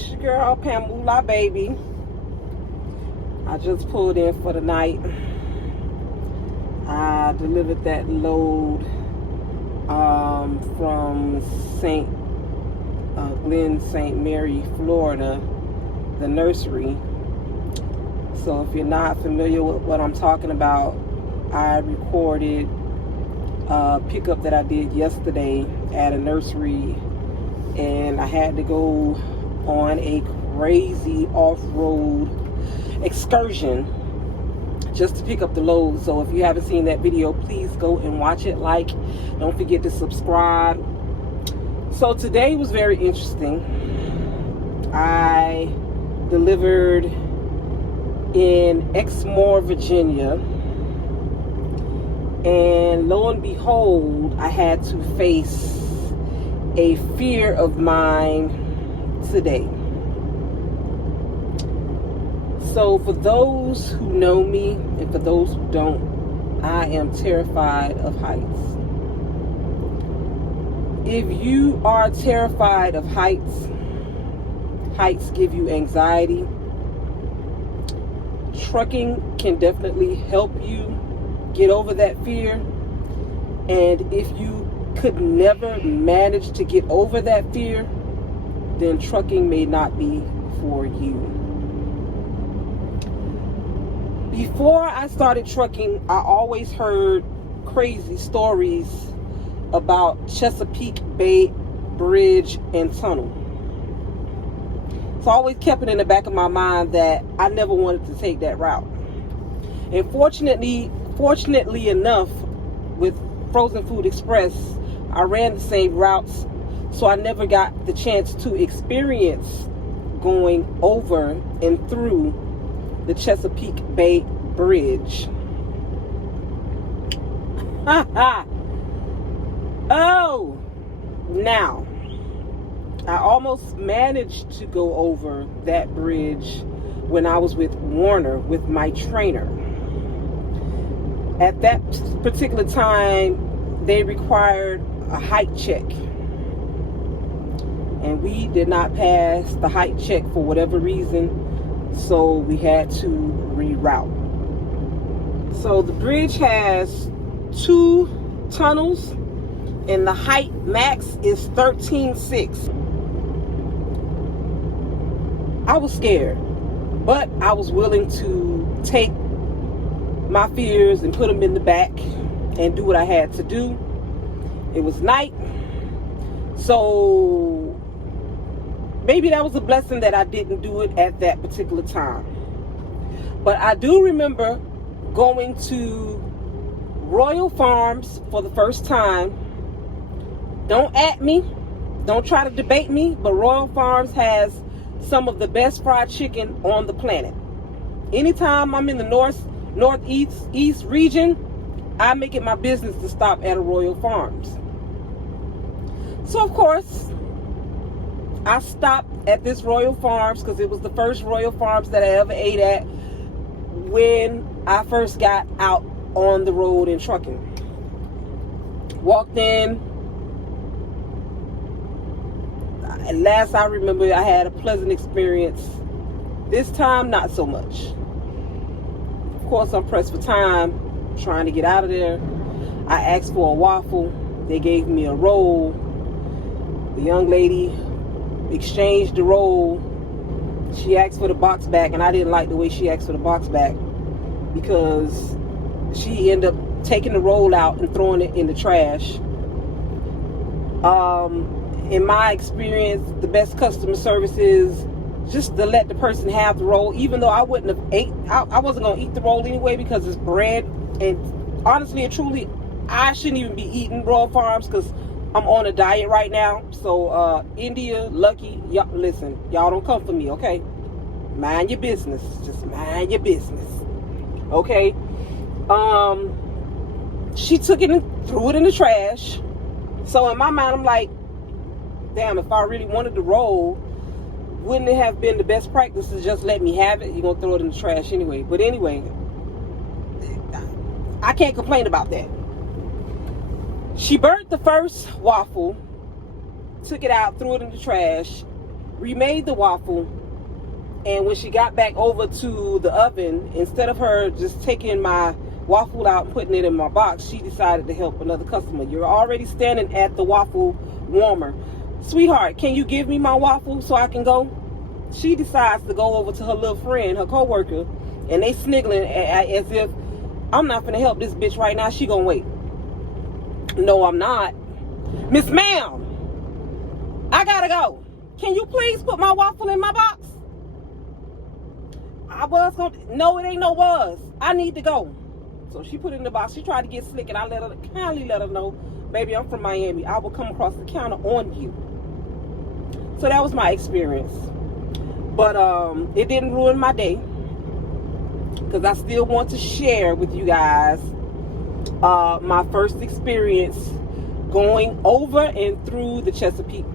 It's your girl, PamulahBaby. I just pulled in for the night. I delivered that load from St. Mary, Florida, the nursery. So if you're not familiar with what I'm talking about, I recorded a pickup that I did yesterday at a nursery, and I had to go on a crazy off-road excursion just to pick up the load. So if you haven't seen that video, please go and watch it. Don't forget to subscribe. So today was very interesting. I delivered in Exmoor, Virginia, and lo and behold, I had to face a fear of mine today. So for those who know me and for those who don't, I am terrified of heights. If you are terrified of heights, heights give you anxiety. Trucking can definitely help you get over that fear. And if you could never manage to get over that fear, then trucking may not be for you. Before I started trucking, I always heard crazy stories about Chesapeake Bay Bridge and Tunnel. So I always kept it in the back of my mind that I never wanted to take that route. And fortunately enough, with Frozen Food Express, I ran the same routes, so I never got the chance to experience going over and through the Chesapeake Bay Bridge. Oh, now, I almost managed to go over that bridge when I was with Warner, with my trainer. At that particular time, they required a height check. And we did not pass the height check for whatever reason, so we had to reroute. So the bridge has 2 tunnels, and the height max is 13.6. I was scared, but I was willing to take my fears and put them in the back and do what I had to do. It was night, so maybe that was a blessing that I didn't do it at that particular time. But I do remember going to Royal Farms for the first time. Don't at me, don't try to debate me, but Royal Farms has some of the best fried chicken on the planet. Anytime I'm in the northeast region, I make it my business to stop at a Royal Farms. So of course, I stopped at this Royal Farms because it was the first Royal Farms that I ever ate at when I first got out on the road in trucking. Walked in. And last I remember, I had a pleasant experience. This time, not so much. Of course, I'm pressed for time, trying to get out of there. I asked for a waffle. They gave me a roll. The young lady exchanged the roll. She asked for the box back, and I didn't like the way she asked for the box back because she ended up taking the roll out and throwing it in the trash. In my experience, the best customer service is just to let the person have the roll, even though I wouldn't have ate. I wasn't going to eat the roll anyway because it's bread. And honestly and truly, I shouldn't even be eating Royal Farms because I'm on a diet right now. So, India, Lucky, y'all, listen, y'all don't come for me, okay? Mind your business. Just mind your business. Okay? She took it and threw it in the trash. So in my mind, I'm like, damn, if I really wanted to roll, wouldn't it have been the best practice to just let me have it? You're going to throw it in the trash anyway. But anyway, I can't complain about that. She burnt the first waffle, took it out, threw it in the trash. remade the waffle, and when she got back over to the oven, instead of her just taking my waffle out and putting it in my box, she decided to help another customer. You're already standing at the waffle warmer. Sweetheart, can you give me my waffle so I can go? She decides to go over to her little friend, her co-worker, and they sniggling as if, I'm not gonna help this bitch right now, she gonna wait. No, I'm not. Miss Ma'am, I gotta go. Can you please put my waffle in my box? I was gonna, no, it ain't no was. I need to go. So she put it in the box. She tried to get slick, and I kindly let her know, baby, I'm from Miami. I will come across the counter on you. So that was my experience. But it didn't ruin my day, because I still want to share with you guys my first experience going over and through the Chesapeake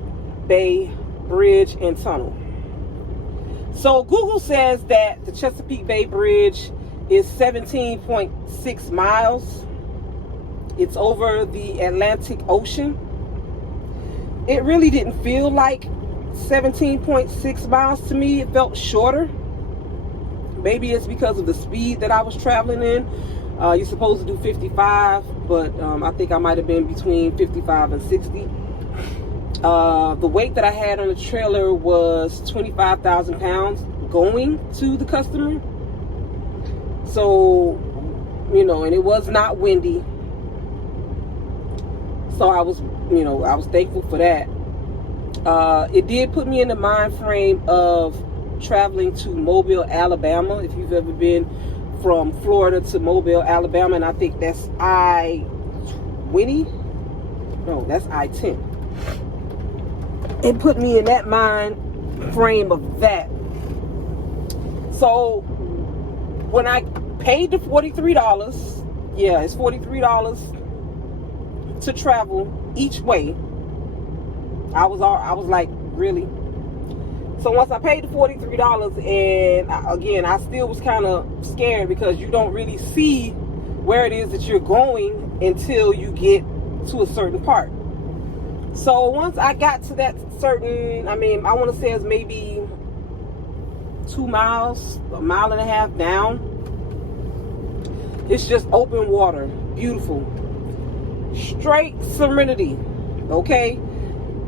Bay Bridge and Tunnel. So Google says that the Chesapeake Bay Bridge is 17.6 miles. It's over the Atlantic Ocean. It really didn't feel like 17.6 miles to me. It felt shorter. Maybe it's because of the speed that I was traveling in. You're supposed to do 55, but I think I might have been between 55 and 60. The weight that I had on the trailer was 25,000 pounds going to the customer. So, you know, and it was not windy. So I was thankful for that. It did put me in the mind frame of traveling to Mobile, Alabama. If you've ever been from Florida to Mobile, Alabama, and I think that's I-20. No, that's I-10. It put me in that mind frame of that. So when I paid the $43, yeah, it's $43 to travel each way, I was like, really? So once I paid the $43, and again, I still was kind of scared, because you don't really see where it is that you're going until you get to a certain part. So once I got to that certain, I want to say it's maybe 2 miles, a mile and a half down. It's just open water, beautiful, straight serenity. Okay,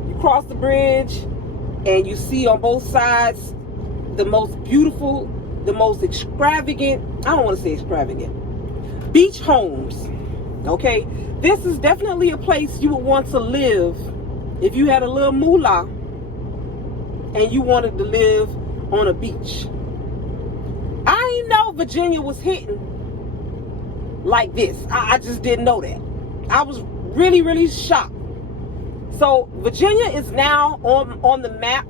you cross the bridge, and you see on both sides the most beautiful, the most extravagant, I don't want to say extravagant, beach homes. Okay, this is definitely a place you would want to live if you had a little moolah and you wanted to live on a beach. I didn't know Virginia was hitting like this. I just didn't know that. I was really, really shocked. So Virginia is now on the map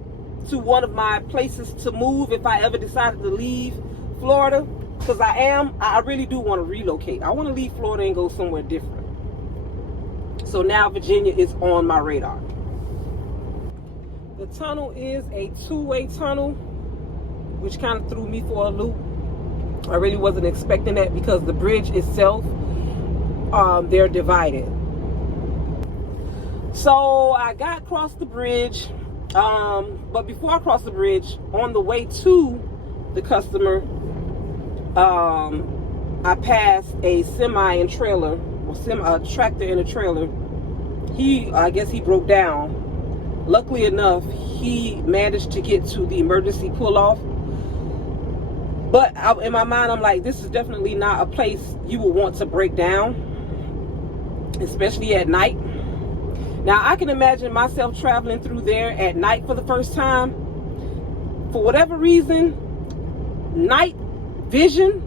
to one of my places to move if I ever decided to leave Florida, because I really do want to relocate. I want to leave Florida and go somewhere different. So now Virginia is on my radar. The tunnel is a two-way tunnel, which kind of threw me for a loop. I really wasn't expecting that, because the bridge itself, they're divided. So I got across the bridge, but before I crossed the bridge, on the way to the customer, I passed a semi and trailer, a tractor and a trailer. I guess he broke down. Luckily enough, he managed to get to the emergency pull-off. But in my mind, I'm like, this is definitely not a place you would want to break down, especially at night. Now, I can imagine myself traveling through there at night for the first time. For whatever reason, night vision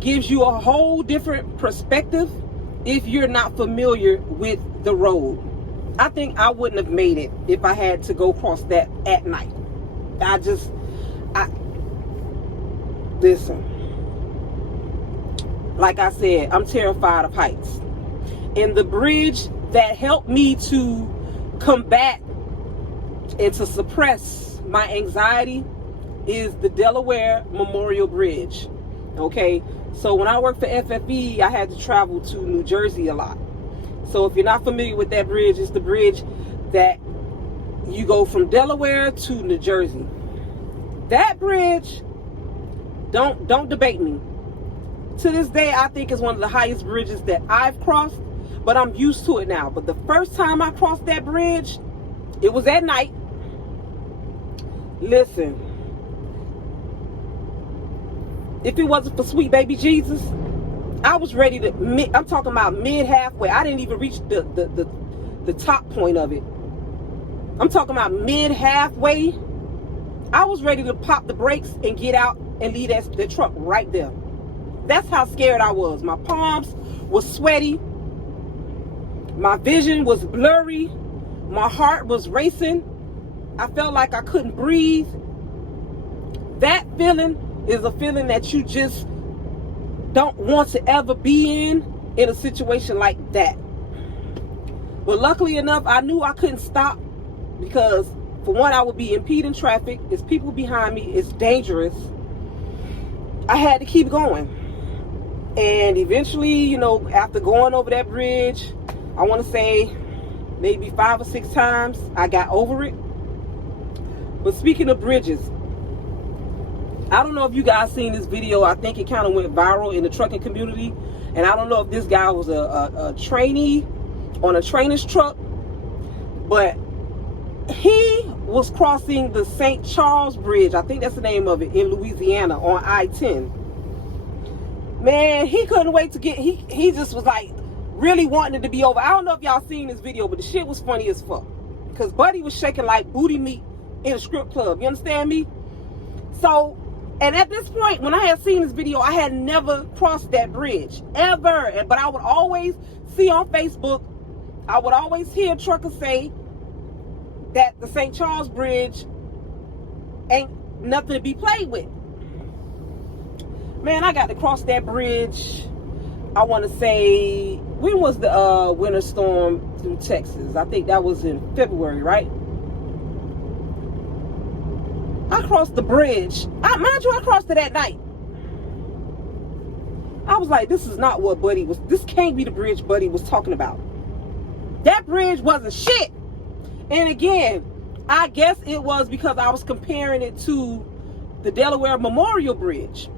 gives you a whole different perspective if you're not familiar with the road. I think I wouldn't have made it if I had to go across that at night. Listen, like I said, I'm terrified of heights. And the bridge that helped me to combat and to suppress my anxiety is the Delaware Memorial Bridge. Okay, so when I worked for FFE, I had to travel to New Jersey a lot. So if you're not familiar with that bridge, it's the bridge that You go from Delaware to New Jersey. That bridge, don't debate me. To this day, I think it's one of the highest bridges that I've crossed, but I'm used to it now. But the first time I crossed that bridge, it was at night. Listen, if it wasn't for sweet baby Jesus, I was ready to, I'm talking about mid halfway. I didn't even reach the top point of it. I'm talking about mid halfway. I was ready to pop the brakes and get out and leave that truck right there. That's how scared I was. My palms were sweaty. My vision was blurry. My heart was racing. I felt like I couldn't breathe. That feeling is a feeling that you just don't want to ever be in a situation like that. But luckily enough, I knew I couldn't stop because, for one, I would be impeding traffic. There's people behind me. It's dangerous. I had to keep going. And eventually, you know, after going over that bridge, I want to say maybe 5 or 6 times, I got over it. But speaking of bridges, I don't know if you guys seen this video. I think it kind of went viral in the trucking community. And I don't know if this guy was a trainee on a trainer's truck, but he was crossing the St. Charles Bridge. I think that's the name of it, in Louisiana on I-10. Man, he couldn't wait to get, he just was like really wanting it to be over. I don't know if y'all seen this video, but the shit was funny as fuck. Because Buddy was shaking like booty meat in a strip club. You understand me? So, and at this point, when I had seen this video, I had never crossed that bridge, ever. But I would always see on Facebook, I would always hear truckers say that the St. Charles Bridge ain't nothing to be played with. Man, I got to cross that bridge, I want to say, when was the winter storm through Texas? I think that was in February, right? I crossed the bridge. Mind you, I crossed it at night. I was like, this is not what Buddy was, this can't be the bridge Buddy was talking about. That bridge wasn't shit. And again, I guess it was because I was comparing it to the Delaware Memorial Bridge.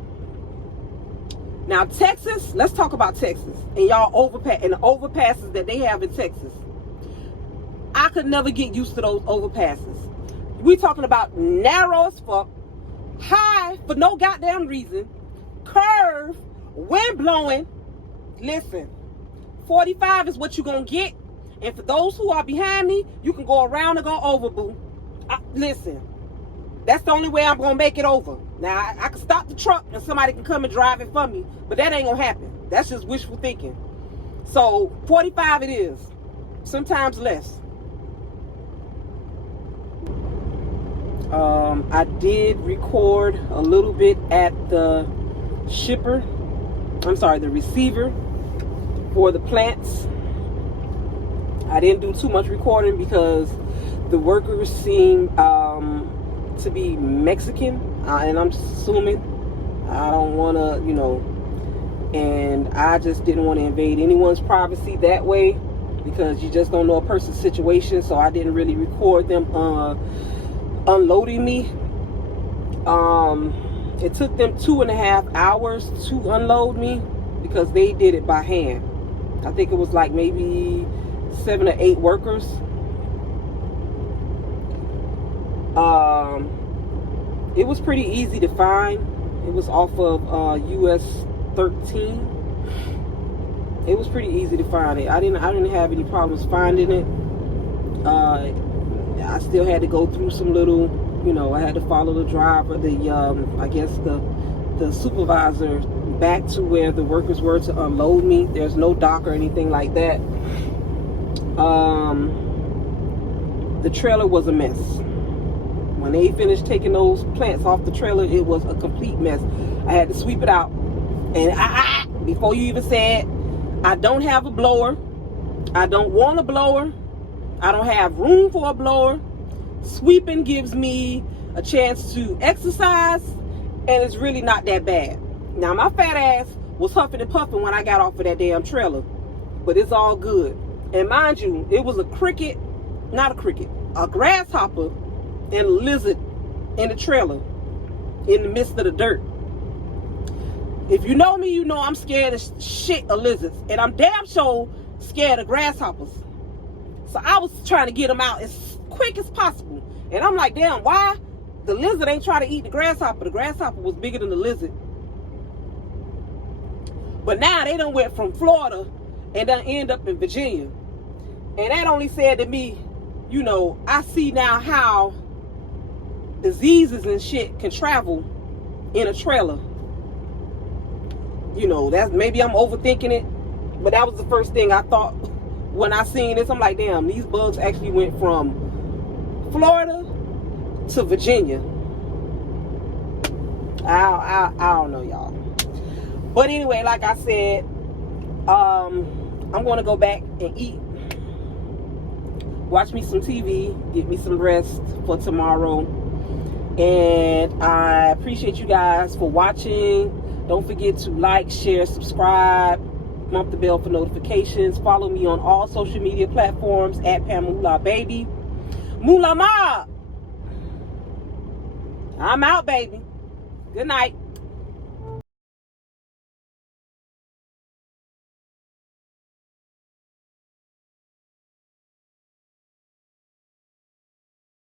Now, Texas, let's talk about Texas and y'all and the overpasses that they have in Texas. I could never get used to those overpasses. We talking about narrow as fuck, high for no goddamn reason, curve, wind blowing. Listen, 45 is what you're gonna get. And for those who are behind me, you can go around and go over, boo. Listen, that's the only way I'm gonna make it over. Now, I can stop the truck and somebody can come and drive it for me, but that ain't gonna happen. That's just wishful thinking. So 45 it is, sometimes less. I did record a little bit at the the receiver for the plants. I didn't do too much recording because the workers seem to be Mexican, and I'm assuming I don't want to, you know, and I just didn't want to invade anyone's privacy that way because you just don't know a person's situation. So I didn't really record them unloading me. It took them 2.5 hours to unload me because they did it by hand. I think it was like maybe 7 or 8 workers. It was pretty easy to find. It was off of US 13. It was pretty easy to find it. I didn't have any problems finding it. I still had to go through some little, you know, I had to follow the driver, I guess the supervisor back to where the workers were to unload me. There's no dock or anything like that. The trailer was a mess. When they finished taking those plants off the trailer, it was a complete mess. I had to sweep it out. And before you even said, I don't have a blower. I don't want a blower. I don't have room for a blower. Sweeping gives me a chance to exercise, and it's really not that bad. Now, my fat ass was huffing and puffing when I got off of that damn trailer, but it's all good. And mind you, it was a cricket, not a cricket. a grasshopper and a lizard in the trailer in the midst of the dirt. If you know me, you know I'm scared of shit of lizards, and I'm damn sure scared of grasshoppers. So I was trying to get them out as quick as possible. And I'm like, damn, why the lizard ain't trying to eat the grasshopper? The grasshopper was bigger than the lizard. But now they done went from Florida and done end up in Virginia. And that only said to me, you know, I see now how diseases and shit can travel in a trailer. You know, that's, maybe I'm overthinking it, but that was the first thing I thought when I seen this. I'm like, damn, these bugs actually went from Florida to Virginia. I don't know, y'all. But anyway, like I said, I'm going to go back and eat. Watch me some TV. Get me some rest for tomorrow. And I appreciate you guys for watching. Don't forget to like, share, subscribe. Bump the bell for notifications. Follow me on all social media platforms at PamulahBaby. Moolah Ma! I'm out, baby. Good night.